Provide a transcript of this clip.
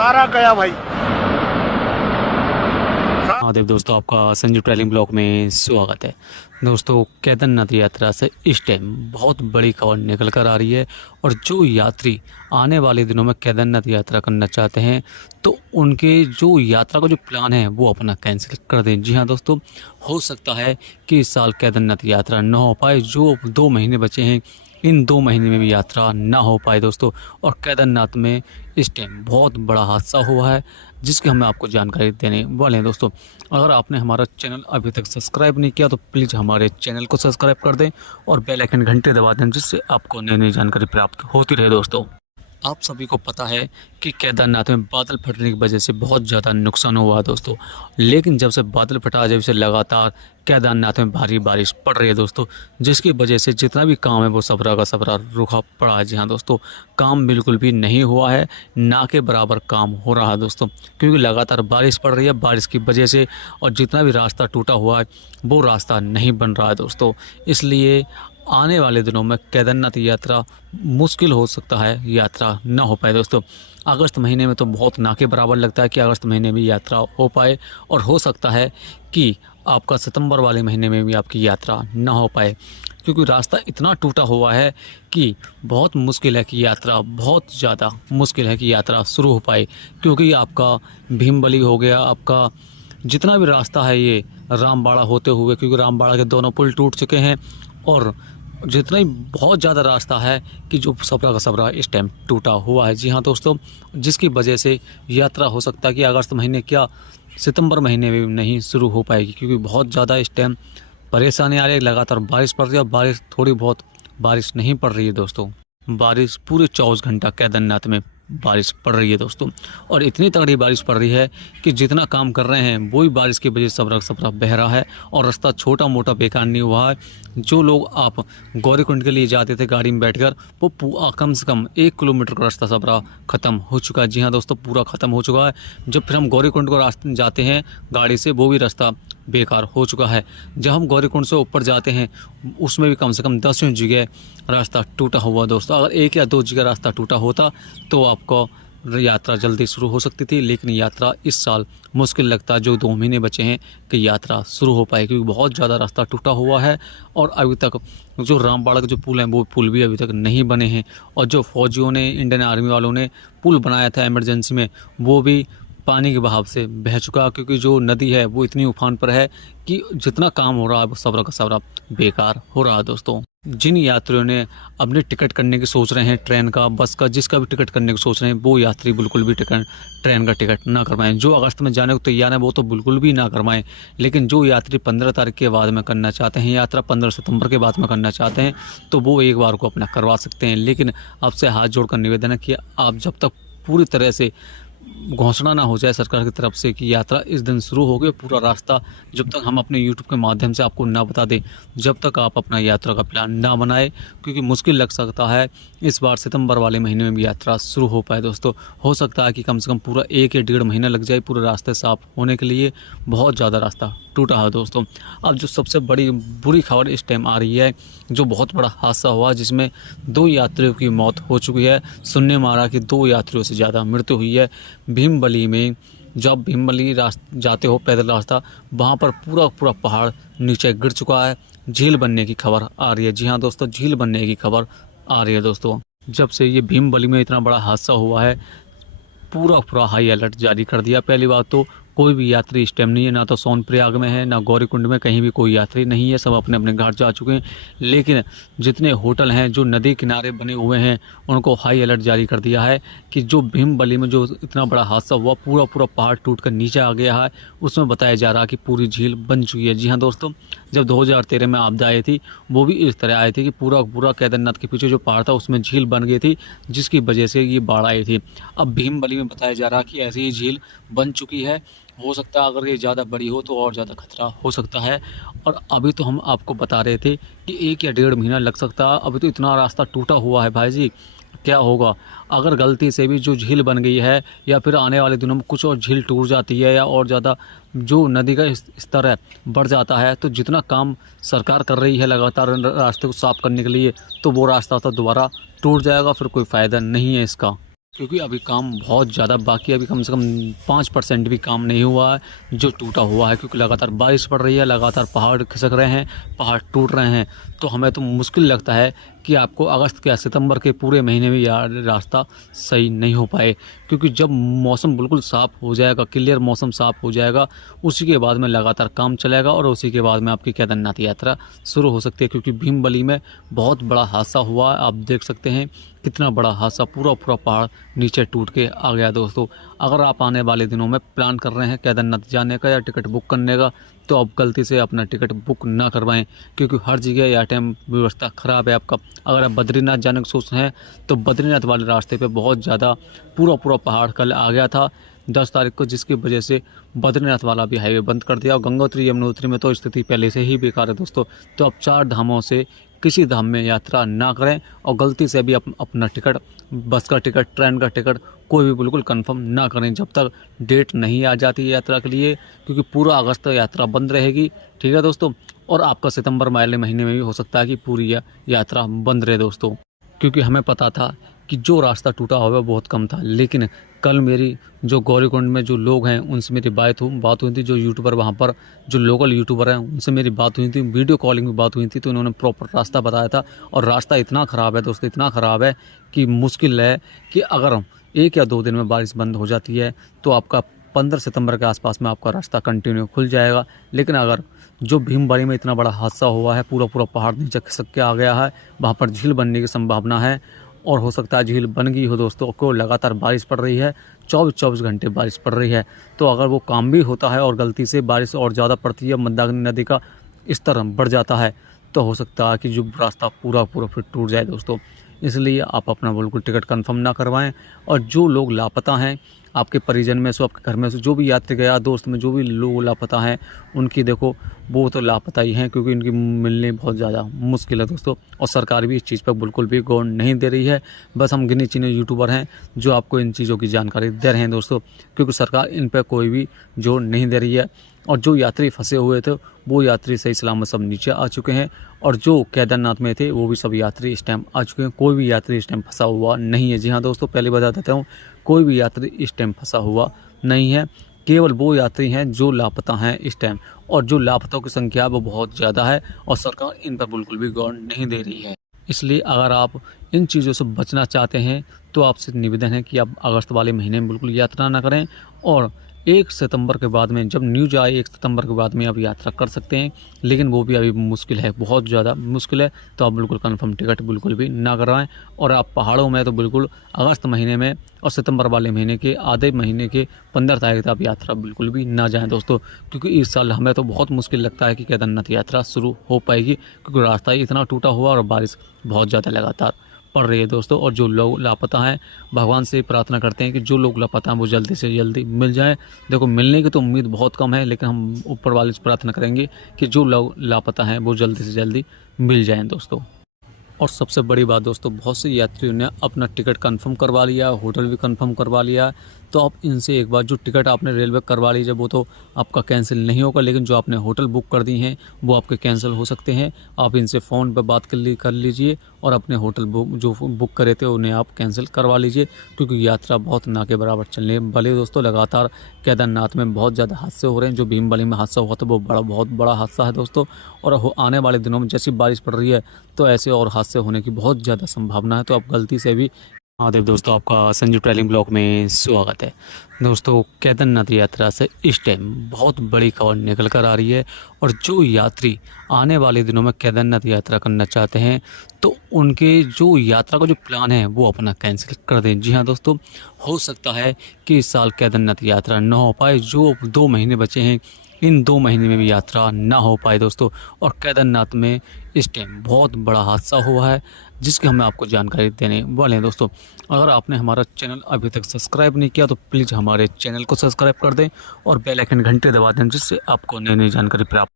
सारा गया भाई। महादेव दोस्तों, आपका संजीव ट्रैवलिंग ब्लॉग में स्वागत है। दोस्तों, केदारनाथ यात्रा से इस टाइम बहुत बड़ी खबर निकल कर आ रही है और जो यात्री आने वाले दिनों में केदारनाथ यात्रा करना चाहते हैं तो उनके जो यात्रा का जो प्लान है वो अपना कैंसिल कर दें। जी हाँ दोस्तों, हो सकता है कि इस साल केदारनाथ यात्रा न हो पाए। जो 2 महीने बचे हैं, इन 2 महीने में भी यात्रा ना हो पाए दोस्तों। और केदारनाथ में इस टाइम बहुत बड़ा हादसा हुआ है जिसकी हम आपको जानकारी देने वाले हैं दोस्तों। अगर आपने हमारा चैनल अभी तक सब्सक्राइब नहीं किया तो प्लीज़ हमारे चैनल को सब्सक्राइब कर दें और बेल आइकन घंटे दबा दें, जिससे आपको नई नई जानकारी प्राप्त होती रहे दोस्तों। आप सभी को पता है कि केदारनाथ में बादल फटने की वजह से बहुत ज़्यादा नुकसान हुआ है दोस्तों। लेकिन जब से बादल फटा, जब से लगातार केदारनाथ में भारी बारिश पड़ रही है दोस्तों, जिसकी वजह से जितना भी काम है वो सबरा का सबरा रुका पड़ा है। जी हाँ दोस्तों, काम बिल्कुल भी नहीं हुआ है, ना के बराबर काम हो रहा है दोस्तों, क्योंकि लगातार बारिश पड़ रही है। बारिश की वजह से और जितना भी रास्ता टूटा हुआ है वो रास्ता नहीं बन रहा है दोस्तों। इसलिए आने वाले दिनों में केदारनाथ यात्रा मुश्किल हो सकता है, यात्रा ना हो पाए दोस्तों। अगस्त महीने में तो बहुत ना के बराबर लगता है कि अगस्त महीने में यात्रा हो पाए, और हो सकता है कि आपका सितंबर वाले महीने में भी आपकी यात्रा ना हो पाए, क्योंकि रास्ता इतना टूटा हुआ है कि बहुत मुश्किल है कि यात्रा, बहुत ज़्यादा मुश्किल है कि यात्रा शुरू हो पाए। क्योंकि आपका भीमबली हो गया, आपका जितना भी रास्ता है ये रामबाड़ा होते हुए, क्योंकि रामबाड़ा के दोनों पुल टूट चुके हैं, और जितना ही बहुत ज़्यादा रास्ता है कि जो सबरा का सबरा इस टाइम टूटा हुआ है। जी हाँ दोस्तों, जिसकी वजह से यात्रा हो सकता है कि अगस्त महीने क्या सितंबर महीने में नहीं शुरू हो पाएगी, क्योंकि बहुत ज़्यादा इस टाइम परेशानी आ रही है। लगातार बारिश पड़ रही है, बारिश थोड़ी बहुत बारिश नहीं पड़ रही है दोस्तों। बारिश पूरे 24 घंटा केदारनाथ में बारिश पड़ रही है दोस्तों, और इतनी तगड़ी बारिश पड़ रही है कि जितना काम कर रहे हैं वही बारिश की वजह से सबरा सबरा बह रहा है, और रास्ता छोटा मोटा बेकार नहीं हुआ है। जो लोग आप गौरीकुंड के लिए जाते थे गाड़ी में बैठकर, वो कम से कम 1 किलोमीटर का रास्ता सबरा ख़त्म हो चुका है। जी हाँ दोस्तों, पूरा ख़त्म हो चुका है। जब फिर हम गौरीकुंड को रास्ते जाते हैं गाड़ी से, वो भी रास्ता बेकार हो चुका है। जब हम गौरीकुंड से ऊपर जाते हैं उसमें भी कम से कम 10 जगह रास्ता टूटा हुआ दोस्तों। अगर 1 या 2 जगह रास्ता टूटा होता तो आपको यात्रा जल्दी शुरू हो सकती थी, लेकिन यात्रा इस साल मुश्किल लगता है। जो 2 महीने बचे हैं कि यात्रा शुरू हो पाए, क्योंकि बहुत ज़्यादा रास्ता टूटा हुआ है। और अभी तक जो रामबाड़ा के जो पुल हैं वो पुल भी अभी तक नहीं बने हैं, और जो फौजियों ने, इंडियन आर्मी वालों ने पुल बनाया था इमरजेंसी में, वो भी पानी के बहाव से बह चुका, क्योंकि जो नदी है वो इतनी उफान पर है कि जितना काम हो रहा है वो सबरा का सबरा बेकार हो रहा है दोस्तों। जिन यात्रियों ने अपने टिकट करने की सोच रहे हैं, ट्रेन का, बस का, जिसका भी टिकट करने की सोच रहे हैं, वो यात्री बिल्कुल भी ट्रेन का टिकट ना करवाएं। जो अगस्त में जाने को तैयार है वो तो बिल्कुल भी ना करवाएं। लेकिन जो यात्री 15 तारीख के बाद में करना चाहते हैं यात्रा, 15 सितंबर के बाद में करना चाहते हैं, तो वो एक बार को अपना करवा सकते हैं। लेकिन आपसे हाथ जोड़कर निवेदन है कि आप जब तक पूरी तरह से घोषणा ना हो जाए सरकार की तरफ से कि यात्रा इस दिन शुरू हो गई, पूरा रास्ता जब तक हम अपने यूट्यूब के माध्यम से आपको ना बता दें, जब तक आप अपना यात्रा का प्लान ना बनाए, क्योंकि मुश्किल लग सकता है इस बार सितंबर वाले महीने में भी यात्रा शुरू हो पाए दोस्तों। हो सकता है कि कम से कम पूरा 1 या 1.5 महीना लग जाए पूरे रास्ते साफ होने के लिए। बहुत ज़्यादा रास्ता टूटा है दोस्तों। अब जो सबसे बड़ी बुरी खबर इस टाइम आ रही है, जो बहुत बड़ा हादसा हुआ जिसमें 2 यात्रियों की मौत हो चुकी है। सुनने में आ रहा कि 2 यात्रियों से ज़्यादा मृत्यु हुई है भीमबली में। जब भीमबली जाते हो पैदल रास्ता, वहाँ पर पूरा पहाड़ नीचे गिर चुका है। झील बनने की खबर आ रही है। जी हाँ दोस्तों, झील बनने की खबर आ रही है दोस्तों। जब से ये भीमबली में इतना बड़ा हादसा हुआ है, पूरा हाई अलर्ट जारी कर दिया। पहली बात तो कोई भी यात्री इस टाइम नहीं है, ना तो सोनप्रयाग में है, ना गौरीकुंड में, कहीं भी कोई यात्री नहीं है। सब अपने अपने घर जा चुके हैं। लेकिन जितने होटल हैं जो नदी किनारे बने हुए हैं उनको हाई अलर्ट जारी कर दिया है कि जो भीमबली में जो इतना बड़ा हादसा हुआ, पूरा पहाड़ टूट कर नीचे आ गया है। उसमें बताया जा रहा है कि पूरी झील बन चुकी है। जी हाँ दोस्तों, जब 2013 में आपदा आई थी वो भी इस तरह आई थी कि पूरा केदारनाथ के पीछे जो पहाड़ था उसमें झील बन गई थी, जिसकी वजह से ये बाढ़ आई थी। अब भीमबली में बताया जा रहा है कि ऐसी ही झील बन चुकी है। हो सकता है अगर ये ज़्यादा बड़ी हो तो और ज़्यादा खतरा हो सकता है। और अभी तो हम आपको बता रहे थे कि 1 या 1.5 महीना लग सकता है। अभी तो इतना रास्ता टूटा हुआ है भाई जी, क्या होगा अगर गलती से भी जो झील बन गई है, या फिर आने वाले दिनों में कुछ और झील टूट जाती है, या और ज़्यादा जो नदी का स्तर है बढ़ जाता है, तो जितना काम सरकार कर रही है लगातार रास्ते को साफ करने के लिए, तो वो रास्ता तो दोबारा टूट जाएगा, फिर कोई फ़ायदा नहीं है इसका। क्योंकि अभी काम बहुत ज़्यादा बाकी है। अभी कम से कम 5% भी काम नहीं हुआ है जो टूटा हुआ है, क्योंकि लगातार बारिश पड़ रही है, लगातार पहाड़ खिसक रहे हैं, पहाड़ टूट रहे हैं। तो हमें तो मुश्किल लगता है कि आपको अगस्त या सितंबर के पूरे महीने में यह रास्ता सही नहीं हो पाए, क्योंकि जब मौसम बिल्कुल साफ़ हो जाएगा, क्लियर मौसम साफ़ हो जाएगा, उसी के बाद में लगातार काम चलेगा और उसी के बाद में आपकी केदारनाथ यात्रा शुरू हो सकती है। क्योंकि भीमबली में बहुत बड़ा हादसा हुआ है, आप देख सकते हैं कितना बड़ा हादसा, पूरा पहाड़ नीचे टूट के आ गया। दोस्तों, अगर आप आने वाले दिनों में प्लान कर रहे हैं केदारनाथ जाने का या टिकट बुक करने का, तो आप गलती से अपना टिकट बुक ना करवाएं, क्योंकि हर जगह या टाइम व्यवस्था ख़राब है आपका। अगर आप बद्रीनाथ जाने की सोच रहे हैं तो बद्रीनाथ वाले रास्ते पे बहुत ज़्यादा पूरा पहाड़ कल आ गया था 10 तारीख को, जिसकी वजह से बद्रीनाथ वाला भी हाईवे बंद कर दिया। और गंगोत्री यमुनोत्री में तो स्थिति पहले से ही बेकार है दोस्तों। तो आप 4 धामों से किसी धाम में यात्रा ना करें और गलती से भी अपना टिकट, बस का टिकट, ट्रेन का टिकट कोई भी बिल्कुल कंफर्म ना करें जब तक डेट नहीं आ जाती है यात्रा के लिए, क्योंकि पूरा अगस्त यात्रा बंद रहेगी। ठीक है दोस्तों, और आपका सितंबर वाले महीने में भी हो सकता है कि पूरी यात्रा बंद रहे दोस्तों। क्योंकि हमें पता था कि जो रास्ता टूटा हुआ है बहुत कम था, लेकिन कल मेरी जो गौरीकुंड में जो लोग हैं उनसे मेरी बात हुई थी, जो यूट्यूबर वहाँ पर जो लोकल यूट्यूबर हैं उनसे मेरी बात हुई थी, वीडियो कॉलिंग में बात हुई थी, तो उन्होंने प्रॉपर रास्ता बताया था। और रास्ता इतना ख़राब है दोस्तों, इतना ख़राब है कि मुश्किल है कि अगर 1 या 2 दिन में बारिश बंद हो जाती है तो आपका 15 सितंबर के आसपास में आपका रास्ता कंटिन्यू खुल जाएगा। लेकिन अगर जो भीमबाड़ी में इतना बड़ा हादसा हुआ है, पूरा पहाड़ नीचे खिसक के आ गया है, वहाँ पर झील बनने की संभावना है और हो सकता है झील बन गई हो दोस्तों। को लगातार बारिश पड़ रही है, 24 घंटे बारिश पड़ रही है। तो अगर वो काम भी होता है और गलती से बारिश और ज़्यादा पड़ती है, मंदाकिनी नदी का स्तर बढ़ जाता है, तो हो सकता है कि जो रास्ता पूरा फिर टूट जाए दोस्तों। इसलिए आप अपना बिल्कुल टिकट कंफर्म ना करवाएं। और जो लोग लापता हैं आपके परिजन में से, आपके घर में से जो भी यात्री गया, दोस्त में जो भी लोग लापता हैं, उनकी देखो वो तो लापता ही हैं, क्योंकि इनकी मिलने बहुत ज़्यादा मुश्किल है दोस्तों। और सरकार भी इस चीज़ पर बिल्कुल भी गौर नहीं दे रही है। बस हम गिने चुने यूट्यूबर हैं जो आपको इन चीज़ों की जानकारी दे रहे हैं दोस्तों, क्योंकि सरकार इन पर कोई भी जोर नहीं दे रही है। और जो यात्री फंसे हुए थे वो यात्री सही सलामत सब नीचे आ चुके हैं, और जो केदारनाथ में थे वो भी सब यात्री इस टाइम आ चुके हैं। कोई भी यात्री इस टाइम फंसा हुआ नहीं है। जी हाँ दोस्तों, पहले बता देता हूँ, कोई भी यात्री इस टाइम फंसा हुआ नहीं है। केवल वो यात्री हैं जो लापता हैं इस टाइम, और जो लापतों की संख्या वो बहुत ज़्यादा है और सरकार इन पर बिल्कुल भी गौर नहीं दे रही है। इसलिए अगर आप इन चीज़ों से बचना चाहते हैं तो आपसे निवेदन है कि आप अगस्त वाले महीने में बिल्कुल यात्रा ना करें। और 1 सितंबर के बाद में जब न्यूज आए, 1 सितंबर के बाद में आप यात्रा कर सकते हैं, लेकिन वो भी अभी मुश्किल है, बहुत ज़्यादा मुश्किल है। तो आप बिल्कुल कंफर्म टिकट बिल्कुल भी ना करवाएं। और आप पहाड़ों में तो बिल्कुल अगस्त महीने में और सितंबर वाले महीने के आधे महीने के 15 तारीख तक आप यात्रा बिल्कुल भी ना जाएं दोस्तों, क्योंकि इस साल हमें तो बहुत मुश्किल लगता है कि केदारनाथ यात्रा शुरू हो पाएगी, क्योंकि रास्ता ही इतना टूटा हुआ और बारिश बहुत ज़्यादा लगातार पड़ रही है दोस्तों। और जो लोग लापता हैं, भगवान से प्रार्थना करते हैं कि जो लोग लापता हैं वो जल्दी से जल्दी मिल जाएं। देखो, मिलने की तो उम्मीद बहुत कम है, लेकिन हम ऊपर वाले से प्रार्थना करेंगे कि जो लोग लापता हैं वो जल्दी से जल्दी मिल जाएं दोस्तों। और सबसे बड़ी बात दोस्तों, बहुत से यात्रियों ने अपना टिकट कंफर्म करवा लिया, होटल भी कंफर्म करवा लिया। तो आप इनसे एक बार, जो टिकट आपने रेलवे करवा लीजिए वो तो आपका कैंसिल नहीं होगा, लेकिन जो आपने होटल बुक कर दी हैं वो आपके कैंसिल हो सकते हैं। आप इनसे फ़ोन पर बात कर लीजिए और अपने होटल जो बुक करे थे उन्हें आप कैंसिल करवा लीजिए, क्योंकि यात्रा बहुत ना के बराबर चलने वाली है दोस्तों। लगातार केदारनाथ में बहुत ज़्यादा हादसे हो रहे हैं। जो भीमबली में हादसा हुआ था वो बहुत बड़ा हादसा है दोस्तों। और आने वाले दिनों में जैसी बारिश पड़ रही है तो ऐसे और हादसे होने की बहुत ज़्यादा संभावना है। तो आप गलती से भी, महादेव दोस्तों, आपका संजू ट्रैवलिंग ब्लॉग में स्वागत है दोस्तों। केदारनाथ यात्रा से इस टाइम बहुत बड़ी खबर निकल कर आ रही है, और जो यात्री आने वाले दिनों में केदारनाथ यात्रा करना चाहते हैं तो उनके जो यात्रा का जो प्लान है वो अपना कैंसिल कर दें। जी हाँ दोस्तों, हो सकता है कि इस साल केदारनाथ यात्रा न हो पाए। जो 2 महीने बचे हैं, इन 2 महीने में भी यात्रा ना हो पाए दोस्तों। और केदारनाथ में इस टाइम बहुत बड़ा हादसा हुआ है, जिसकी हम आपको जानकारी देने वाले हैं दोस्तों। अगर आपने हमारा चैनल अभी तक सब्सक्राइब नहीं किया तो प्लीज़ हमारे चैनल को सब्सक्राइब कर दें और बेल आइकन घंटे दबा दें, जिससे आपको नई जानकारी प्राप्त